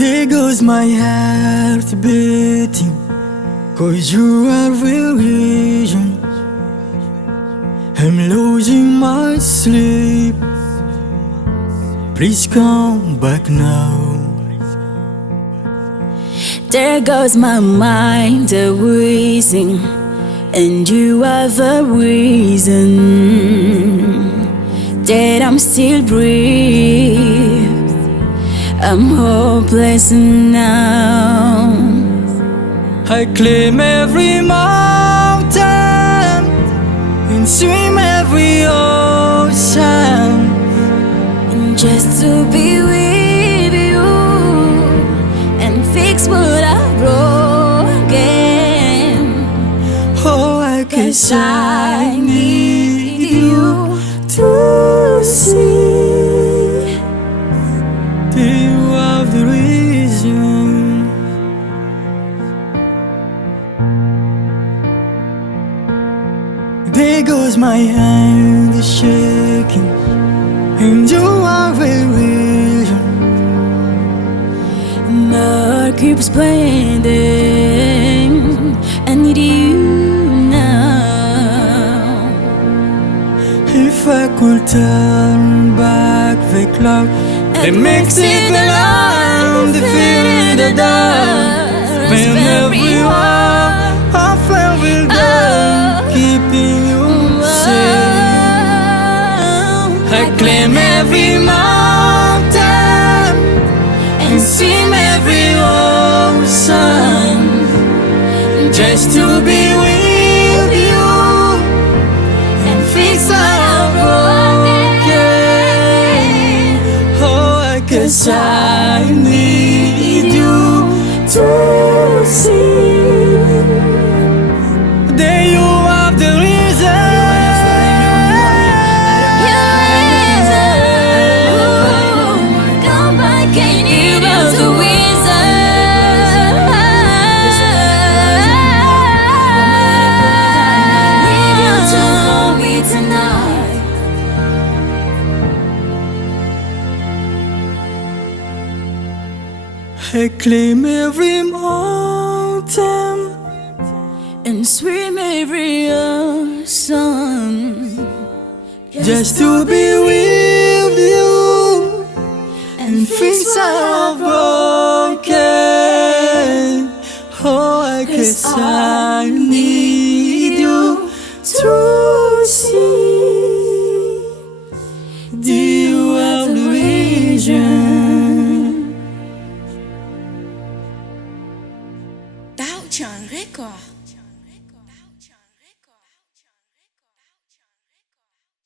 There goes my heart beating, 'cause you are real vision. I'm losing my sleep. Please come back now. There goes my mind a-wheezing, and you are the reason that I'm still breathing. I'm hopeless now. I claim every mountain and swim every ocean, Just to be with you and fix what I've broken. oh, I guess I need you to see that you are the reason. There goes my hand shaking, and you are the reason. My heart keeps bleeding. I need you now. If I could turn back the clock and makes it alive, the feeling the dark, when everyone I felt will die, keeping you safe. I claim every mountain and swim every ocean, just to be with you and fix what I'm broken. Oh, I guess I need you to see that you are the reason. Come back and you are the reason. Need you to hold me tonight. I claim every mountain And swim every ocean, just to be with you and fix our broken. Oh, I guess I need you to see that you are the reason. Tao John Record.